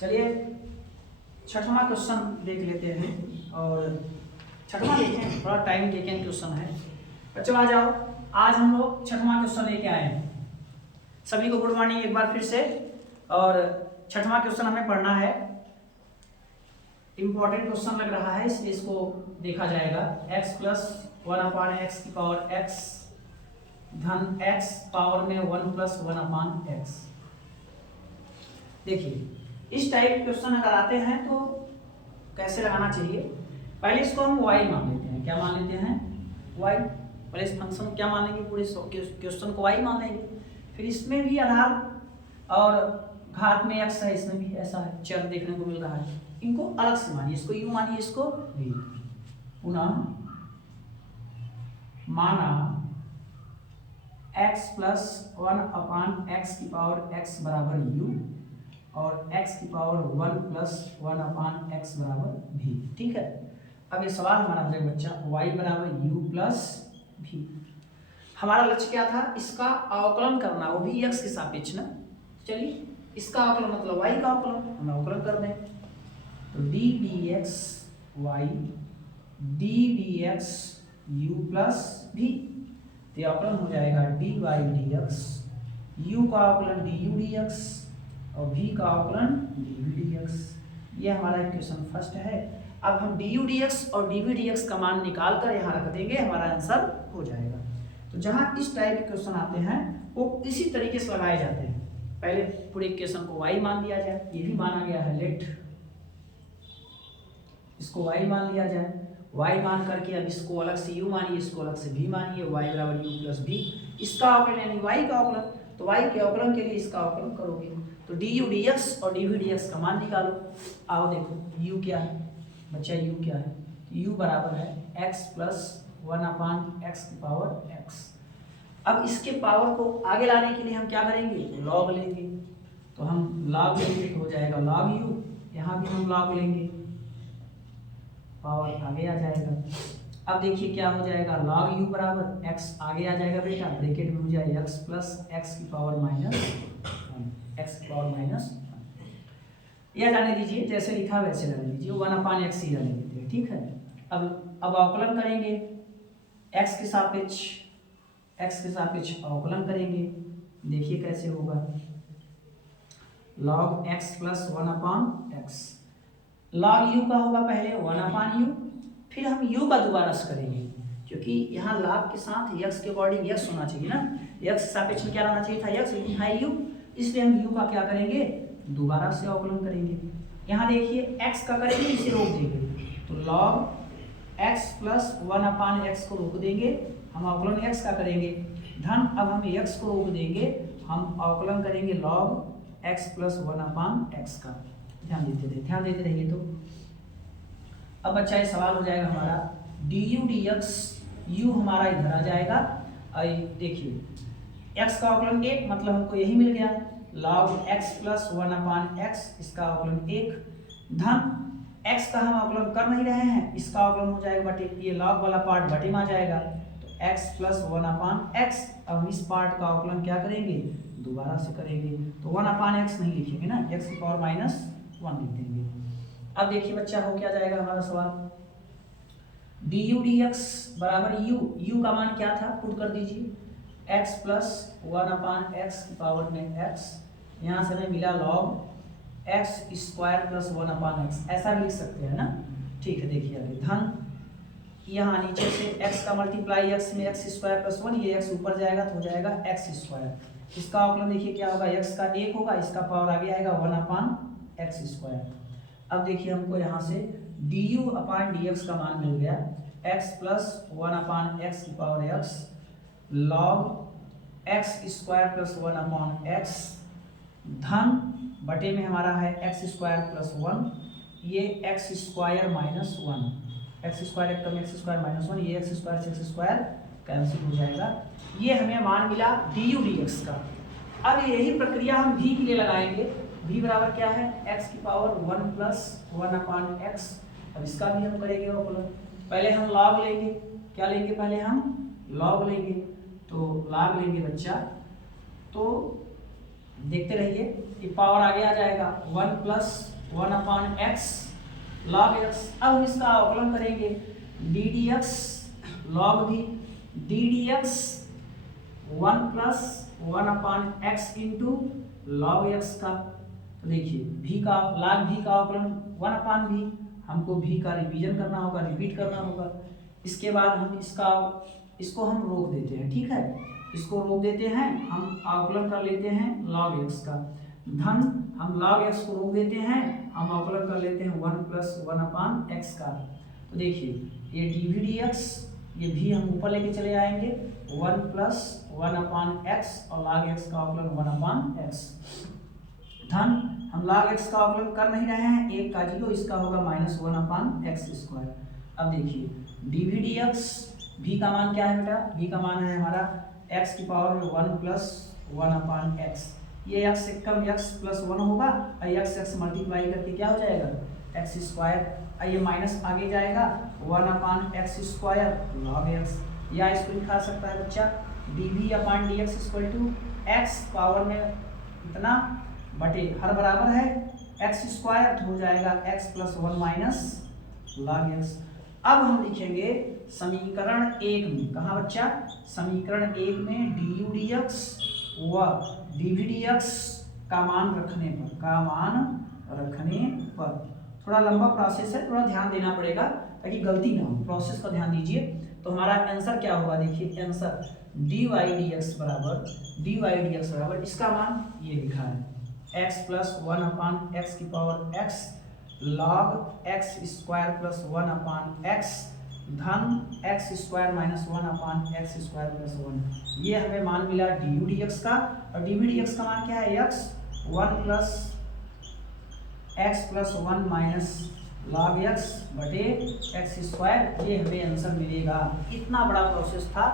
चलिए छठवां क्वेश्चन देख लेते हैं। और छठवां देखें, थोड़ा टाइम टेकन क्वेश्चन है। बच्चों आ जाओ, आज हम लोग छठवां क्वेश्चन लेके आए हैं। सभी को गुड मॉर्निंग एक बार फिर से। और छठवां क्वेश्चन हमें पढ़ना है, इंपॉर्टेंट क्वेश्चन लग रहा है इसलिए इसको देखा जाएगा। x प्लस 1/x की पावर x धन x पावर में 1 प्लस 1/x। देखिए इस टाइप क्वेश्चन अगर आते हैं तो कैसे लगाना चाहिए। पहले इसको हम y मान लेते हैं। क्या मान लेते हैं? y। पहले इस फंक्शन को क्या मानेंगे? पूरे क्वेश्चन को y मान लेंगे। फिर इसमें भी आधार और घात में x है, इसमें भी ऐसा है, चर देखने को मिल रहा है। इनको अलग से मानिए, इसको u मानिए, इसको v। पुनः माना x प्लस 1/x की पावर x बराबर u और x की पावर 1 प्लस 1/x बराबर v। ठीक है। अब ये सवाल हमारा हो जाएगा बच्चा y बराबर u प्लस v। हमारा लक्ष्य क्या था? इसका अवकलन करना, वो भी x के सापेक्ष ना। चलिए इसका अवकलन मतलब y का अवकलन हम अवकलन कर दें तो d dx y d dx u plus v। तो अवकलन हो जाएगा dy dx, u का अवकलन du dx और v का अवकलन dv dx। ये हमारा इक्वेशन फर्स्ट है। अब हम du dx और dv dx का मान निकाल कर यहाँ रख देंगे, हमारा आंसर हो जाएगा। तो जहाँ इस टाइप के क्वेश्चन आते हैं वो इसी तरीके से लगाए जाते हैं। पहले पूरे इक्वेशन को y मान लिया जाए, ये भी माना गया है, लेट इसको y मान लिया जाए। y मान करके अब इसको अलग से u मानिए, इसको अलग से v मानिए, y बराबर u प्लस v। इसका अवकलन यानी y का अवकलन, तो y के अवकलन के लिए इसका अवकलन करोगे तो du dx और dv dx का मान निकालो। आओ देखो u क्या है बच्चा, u क्या है? u बराबर है x प्लस 1/x की पावर x। अब इसके पावर को आगे लाने के लिए हम क्या करेंगे? लॉग लेंगे। तो हम लॉग लेंगे तो हो जाएगा log u, यहाँ भी हम log लेंगे, पावर आगे आ जाएगा। अब देखिए क्या हो जाएगा, log u बराबर x आगे आ जाएगा बेटा, ब्रैकेट में हो जाएगा x प्लस x की पावर माइनस 1, x की पावर माइनस 1। यह जाने दीजिए, जैसे लिखा वैसे रहने दीजिए, 1/x ही रहने देते हैं। ठीक है। अब अवकलन करेंगे, x के सापेक्ष अवकलन करेंगे। देखिए कैसे होगा, log x plus 1/x। log u का होगा पहले 1/u, फिर हम u का दोबारा से करेंगे, क्योंकि यहाँ log के साथ x के अकॉर्डिंग x होना चाहिए ना। x के सापेक्ष में क्या रहना चाहिए था? x, लेकिन है u, इसलिए हम u का क्या करेंगे? दोबारा से अवकलन करेंगे। यहाँ देखिए x का करेंगे, इसे रोक देंगे तो log x प्लस 1/x को रोक देंगे, हम अवकलन x का करेंगे, धन अब हम x को रोक देंगे, हम अवकलन करेंगे log x प्लस 1/x का। ध्यान देते रहिए। तो अब बच्चा ये सवाल हो जाएगा हमारा du dx, u हमारा इधर आ जाएगा। देखिए x का अवकलन 1, मतलब हमको यही मिल गया, log x प्लस 1/x, इसका अवकलन 1, धन x का हम अवकलन कर नहीं रहे हैं, इसका अवकलन हो जाएगा बटे, ये log वाला पार्ट बटे में आ जाएगा तो x प्लस 1/x। अब हम इस पार्ट का अवकलन क्या करेंगे? दोबारा से करेंगे, तो 1/x नहीं लिखेंगे ना, x की पावर माइनस 1 लिख देंगे। अब देखिए बच्चा हो क्या जाएगा हमारा सवाल, du dx बराबर u का मान क्या था? पुट कर दीजिए, x प्लस 1/x की पावर में x, यहाँ से हमें मिला log x square plus 1/x, ऐसा भी लिख सकते हैं ना। ठीक है, देखिए अभी धन यहाँ नीचे से x का मल्टीप्लाई x में x स्क्वायर प्लस 1, ये x ऊपर जाएगा तो हो जाएगा x स्क्वायर। इसका अवकलन देखिए क्या होगा, x का 1 होगा, इसका पावर आगे आएगा 1/x स्क्वायर। अब देखिए हमको यहाँ से du/dx का मान मिल गया, x प्लस 1/x की power x log x square plus 1/x, धन बटे में हमारा है x स्क्वायर प्लस 1, ये x square minus 1, x square एक कम x स्क्वायर माइनस 1, ये x स्क्वायर से x स्क्वायर कैंसिल हो जाएगा। ये हमें मान मिला du dx का। अब यही प्रक्रिया हम v के लिए लगाएंगे। v बराबर क्या है? x की पावर 1 प्लस 1/x। अब इसका भी हम करेंगे अवकलन। पहले हम log लेंगे, क्या लेंगे? पहले हम log लेंगे, तो log लेंगे बच्चा, तो देखते रहिए कि पावर आगे आ जाएगा 1 प्लस 1/x log x। अब हम इसका अवकलन करेंगे डी डी एक्स लॉग भी D D x 1 plus 1/x into log x का। तो देखिए भी का log भी का अवकलन 1/v, हमको भी का रिवीजन करना होगा, रिपीट करना होगा। इसके बाद हम इसको हम रोक देते हैं, ठीक है, इसको रोक देते हैं, हम अवकलन कर लेते हैं log x का। धन हम log x को रोक देते हैं, हम अवकलन कर लेते हैं 1 प्लस 1/x का। तो देखिए ये डी वी डी एक्स, ये भी हम ऊपर लेके चले आएंगे 1 प्लस 1/x और log x का अवकलन 1/x। धन हम log x का अवकलन कर नहीं रहे हैं, 1 का 0, इसका होगा -1/x²। अब देखिए डी वी डी एक्स, भी का मान क्या है बेटा, भी का मान है हमारा x की पावर में 1 प्लस 1/x। ये x से कम x प्लस 1 होगा और x मल्टीप्लाई करके क्या हो जाएगा x²। ये माइनस आगे जाएगा 1/x² log x, या इसको लिखा सकता है बच्चा dv/dx = x पावर में इतना बटे हर बराबर है x², तो हो जाएगा x + 1 माइनस log x। अब हम लिखेंगे समीकरण 1 में, कहाँ बच्चा, समीकरण 1 में du dx व dv dx का मान रखने पर, थोड़ा लंबा प्रोसेस है, थोड़ा ध्यान देना पड़ेगा ताकि गलती ना हो, प्रोसेस का ध्यान दीजिए। तो हमारा आंसर क्या होगा, देखिए आंसर dy dx बराबर इसका मान ये लिखा है x + 1/x की power x log x² + 1/x धन x² - 1/x² + 1। ये हमें मान मिला du dx का, और dv dx का मान क्या है x 1 plus x + 1 minus log x बटे x²। ये हमें आंसर मिलेगा। इतना बड़ा प्रोसेस था,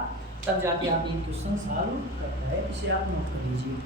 तब जाके आप ये क्वेश्चन सॉल्व करते हैं, इसे आप नोट कर लीजिए।